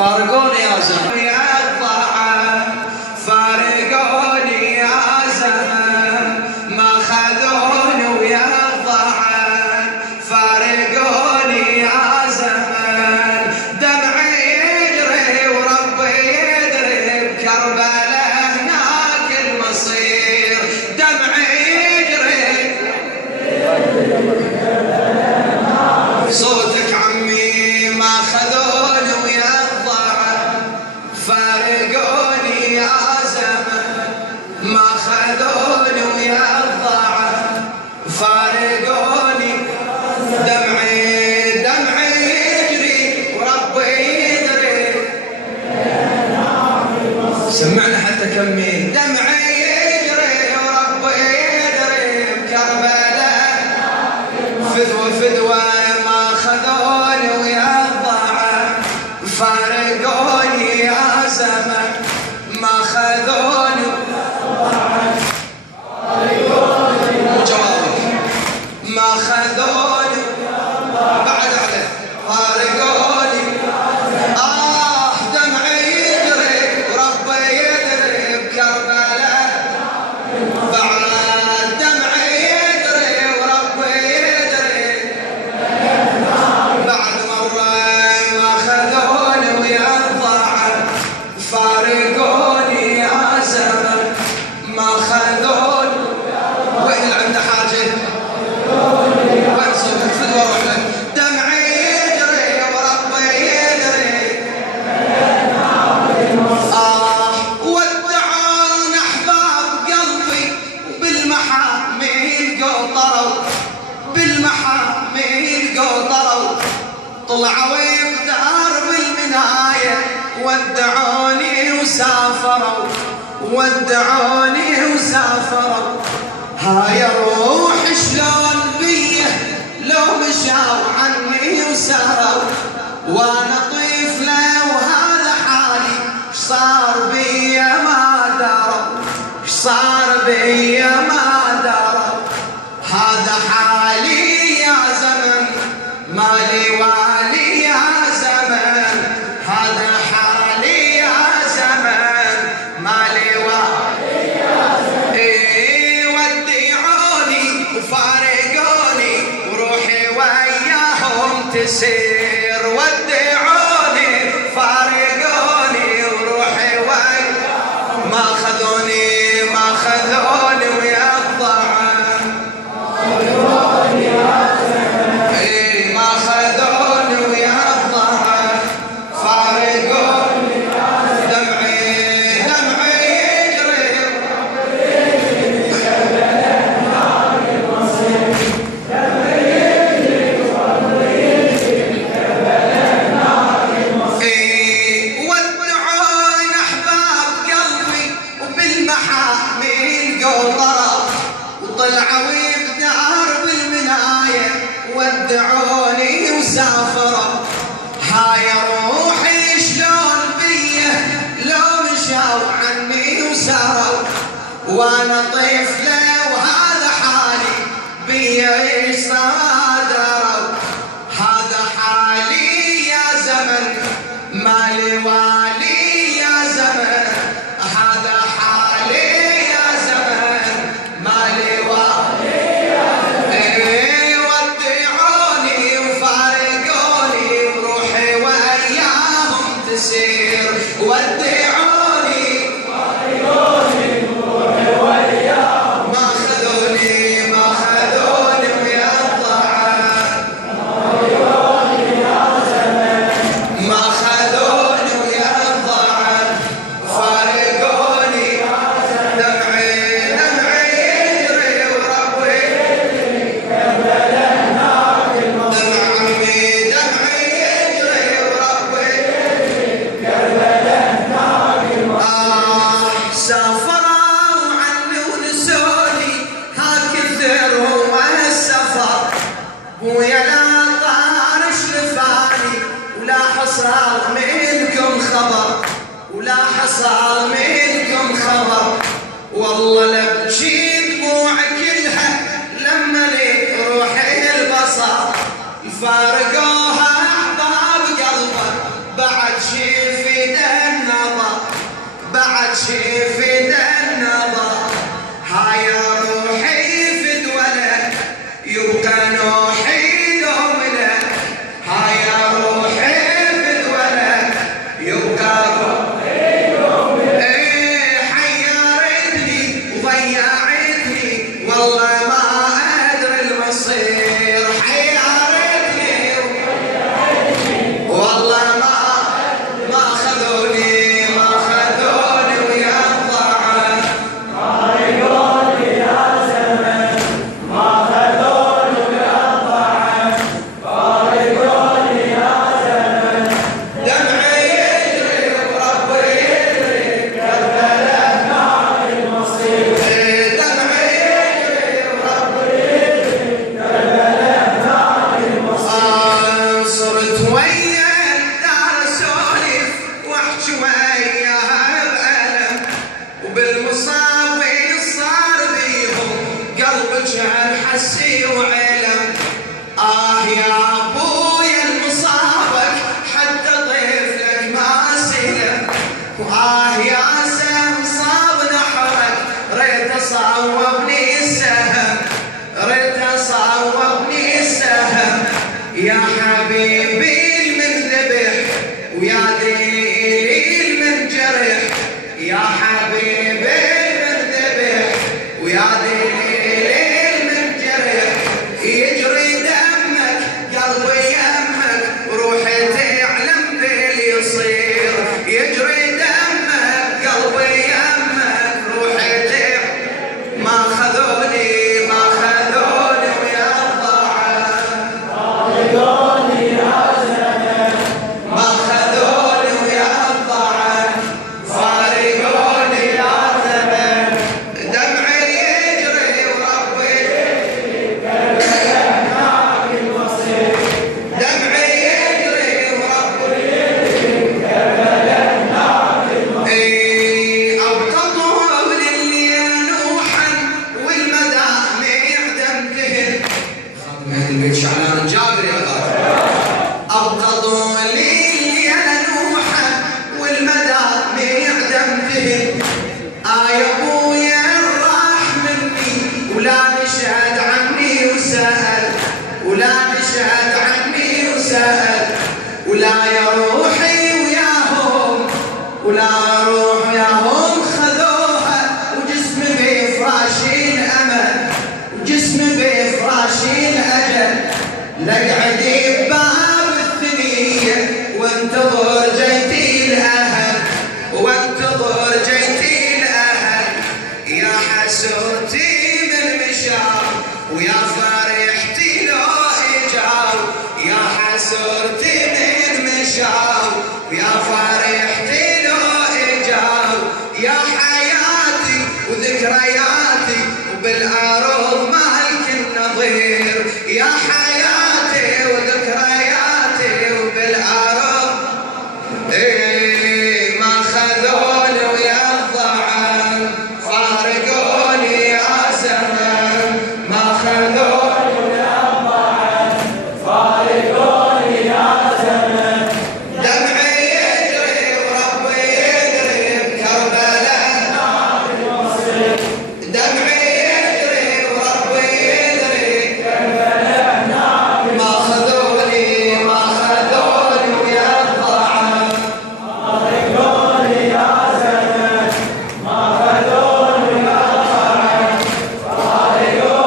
فارقوني يا زمن يا الضاعة، فارقوني يا زمن ما خذوني ويا الضاعة، فارقوني يا زمن دمعي يجري وربي يدري بكربلاء هناك المصير، دمعي يجري صوتك عمي ما خذوني ويا الضاعة، فارقوني يا زمن ما خذوني ويا الضاعة، فارقوني دمعي يجري وربي يدري. سمعنا حتى كمين دمعي يجري وربي يدري بكربلاء فدوة ما خذوني ويا الضاعة، فارقوني يا زمن ما خذوني جوابك ما خذوني بعد عليه فارقوني دمعي يجري وربي يدري بكربلاء، بعد دمعي يجري وربي يدري بعد مرة ما خذوني ويا الضاعة، فارقوني يا زمن ما خذوني. وين اللي عنده حاجة؟ وين صوتك فدوة روح لك دمعي يجري وربي يدري. ودعون أحباب قلبي وبالمحامل قوطروا، بالمحامل قوطروا طلعوا بدرب المناية، ودعوني وسافروا، ودعوني وسافروا. هاي روح شلون بيه لو مشاو عني وساروا، وانا طفلة وهذا حالي صار بيا ما داروا، صار بيا ما داروا. هذا حالي يا زمن مالي والي يا زمن، هذا حالي يا زمن مالي والي يا زمن. ودعوني وفارقوني وروحي وياهم تسير، ودعوني فارقوني وروحي وياهم ما خذوني ما خذوني ويا الضاعة، ما خذوني ويا الضاعة، فارقوني دمعي يجري ودعون أحباب قلبي وبالمحامل قوطروا وطلعوا بدرب المناية، ودعوني وسافروا. هاي روحي شلون بيه لو مشاو عني وساروا، وانا طفلة وهذا حالي بيه صادروا. هذا حالي يا زمن مالي والي يا زمن، هذا حالي يا زمن مالي والي يا زمن. ودعوني وفارقوني وروحي وياهم تسير، ودعوني وفارقوني وروحي وياهم ما خذوني ما خذوني ويا الضاعة، ما خذوني ويا الضاعة، فارقوني دمعي يجري وربي دمع عمي دمعي يجري وربي سافروا عني ونسوني ها كثر هو السفر، ويا لا طار شلفاني ولا حصل منكم خبر، ولا حصل منكم خبر. والله لبكي دموع كلها لما لي روحي البصر، فارقوها احباب قلبك بعد شي ويا دليل من جرح يا حبيبي من ذبح ويا دليل من جرح يجري دمك قلبي يمك وروحي تعلم باللي يصير يجري دمك قلبي يمك روحي تعلم ما خذوني ويا الضعف شعلان الجابر يا غالي أبقضوا لي أنا نوحا والمدامع دمتهن يا أبويا راح مني ولا نشهد عني وسأل ولا نشهد عني وسأل ولا يا روحي وياهم ولا روح وياهم خذوها وجسمي بفراشي الأمل وجسمي بفراشي الأجل لقعدي بباب الثنية وانتظر جيتي الأهل وانتظر جيتي الأهل يا حسرتي من مشاو ويا فرحتي لو إجاو يا حسرتي من مشاو ويا فرحتي